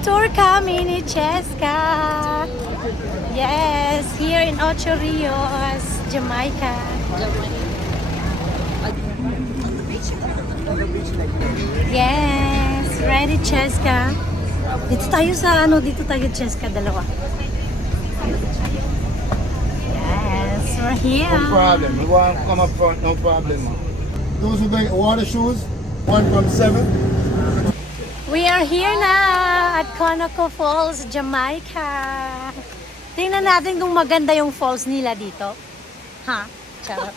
Tour kami ni Cheska. Yes, here in Ocho Rios, Jamaica. Yes, ready Cheska. Dito tayo sa dito tayo Cheska, dalawa. Yes, we're here. No problem. We want to come up front, no problem. Those who bring water shoes, 1 from 7. We are here na at Conoco Falls, Jamaica. Tingnan natin kung maganda yung falls nila dito. Ha? Charot.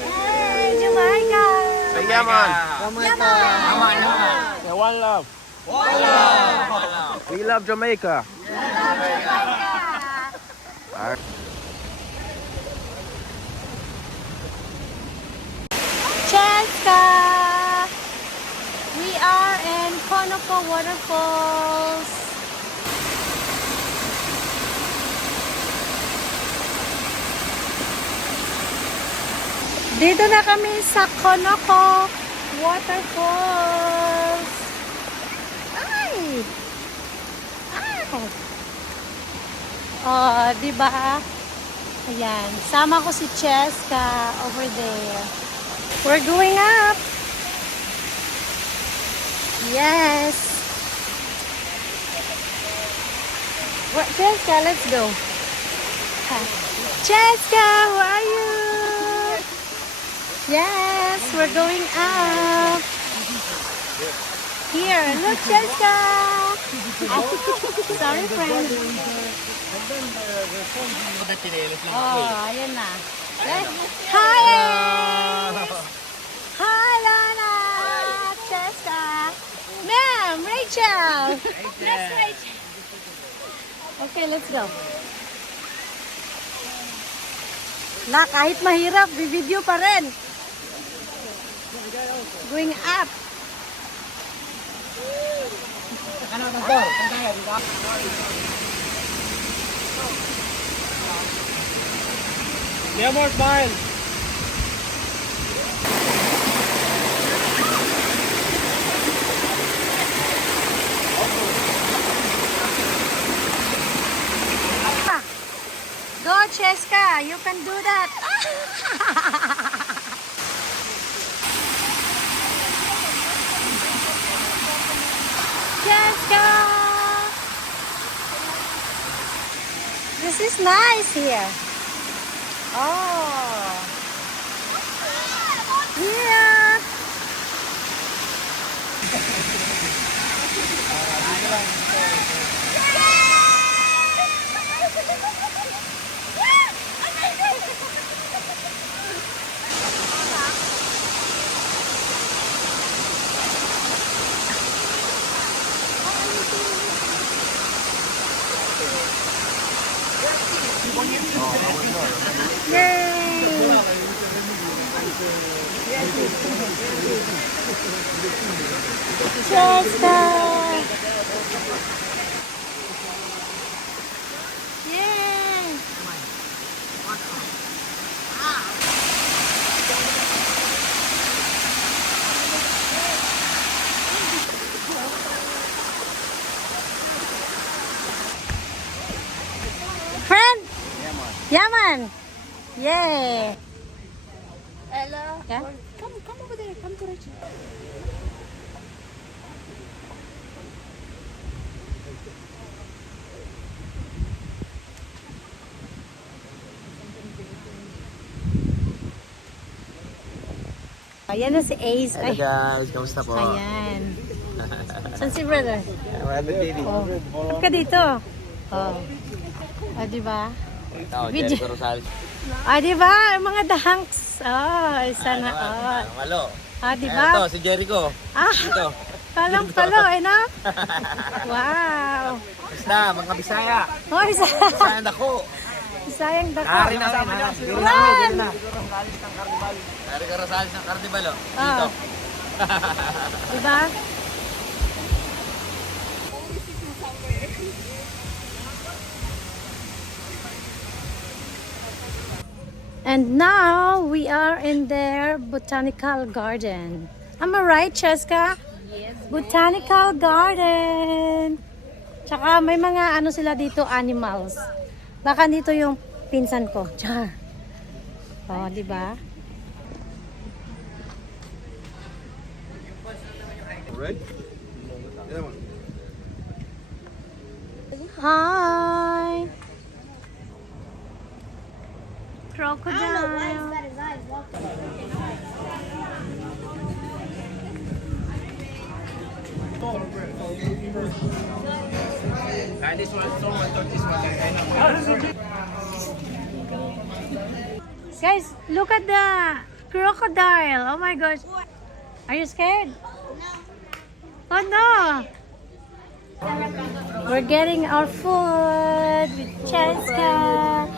Hey, Jamaica! Yaman. Yaman! Yeah, one love. One love. We love Jamaica. Cheska! We are in Conoco Waterfalls. Dito na kami sa Conoco Waterfalls. Ay! Oh, di ba? Ayan, sama ko si Cheska over there. We're going up. Yes. Cheska, let's go. Cheska, where are you? Yes, we're going up. Here, look, Cheska. Sorry, friend. Oh, ayan na. Hi, Ace! Hi, Lana! Cheska! Ma'am, Rachel! Yes, Rachel. Okay, let's go. Kahit mahirap, video pa rin. Going up. Yeah, more smile. Go, Cheska. You can do that. Cheska. This is nice here. Oh. Yeah. Yay! Cheska! Yay! Friend? Yaman! Yay! Ella, Yeah? come over there. Come to Rachel. Ayan na si Ace. Hello Ay, guys, kamusta po? ayan. Saan si brother? Rabbit baby. Oh. Ba't ka dito? Oh. Ah, di ba? Ito, Video. Jericho Rosales. Ah, di ba? Ang mga danks. Oh, isa na all. Malo. Ah, di Ito, ba? si Jericho. Ah, Dito. palang-palo, eh, na? Wow. Basta, mga Bisaya. Oh, isa. Bisaya dako. Isayang dako. Hari na kasama niyo. Run! Jericho Rosales ng Carnival. Oh. Ah. Dito. Di ba? And now we are in their botanical garden. Am I right, Cheska? Yes. Botanical garden. Tsaka may mga ano sila dito, animals. Baka dito yung pinsan ko. Char. Oh, di ba? Red? Hi. I don't know why he's Crocodile. got his eyes locked. This one, someone touch this one. Guys, look at the crocodile. Oh my gosh. Are you scared? Oh no. We're getting our food with Cheska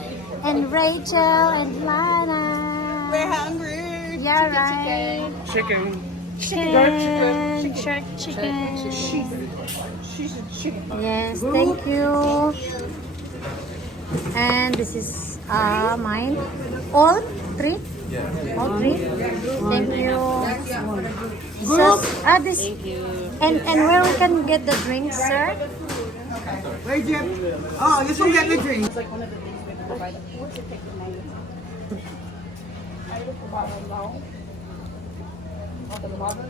and Rachel and Lana. We're hungry. Yeah, right. Chicken. Chicken. Shark chicken. Yes, thank you. And this is mine. All three? Yeah. All three? Thank you. So, this. And where we can get the drinks, sir? Where'd you? Oh, you should get the drink.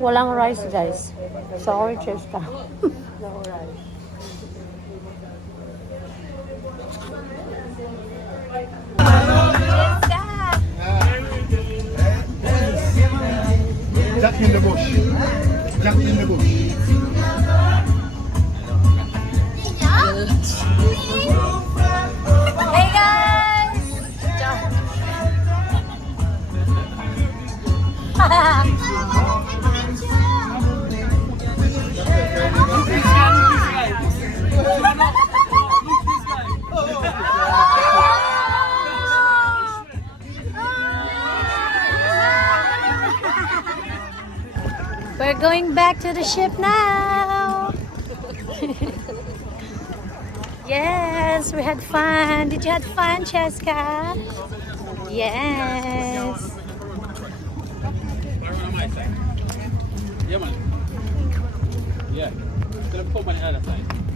Walang rice, guys. Sorry, Cheska. No rice. Jack in the bush. Jack in the bush. Hey, guys! We're going back to the ship now. Yes, we had fun. Did you have fun, Cheska? Yes. Yeah, man. Yeah. Gonna put one on the other side.